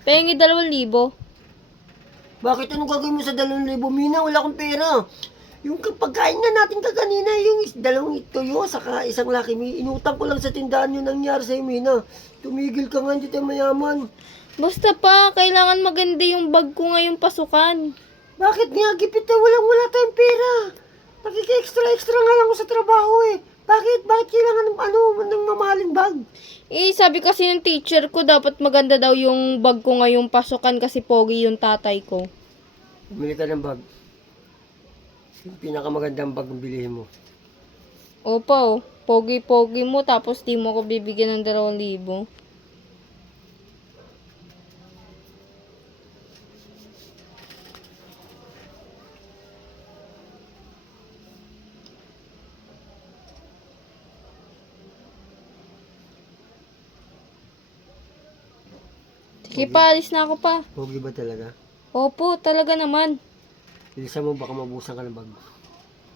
Pengi 2,000. Bakit anong gagawin mo sa 2,000, Mina? Wala akong pera. Yung pagkain na natin kaganina, yung dalawang tuyo, saka isang Lucky Me, inutang ko lang sa tindahan yun nangyari sa'yo, Mina. Tumigil ka nga, hindi tayo mayaman. Basta pa, kailangan maganda yung bag ko ngayong pasukan. Bakit nga, Gipit, wala tayong pera. Nakika-extra nga lang ako sa trabaho eh. Bakit? Bakit kailangan ng mamahaling bag? Sabi kasi ng teacher ko, dapat maganda daw yung bag ko ngayong pasukan kasi pogi yung tatay ko. Bumili ka ng bag. Yung pinakamagandang bag ang bilihin mo. Opo, pogi-pogi mo tapos di mo ko bibigyan ng 2,000. Sige pa, alis na ako pa. Pogi ba talaga? Opo, talaga naman. Bilisan mo, baka mabusan ka ng bag.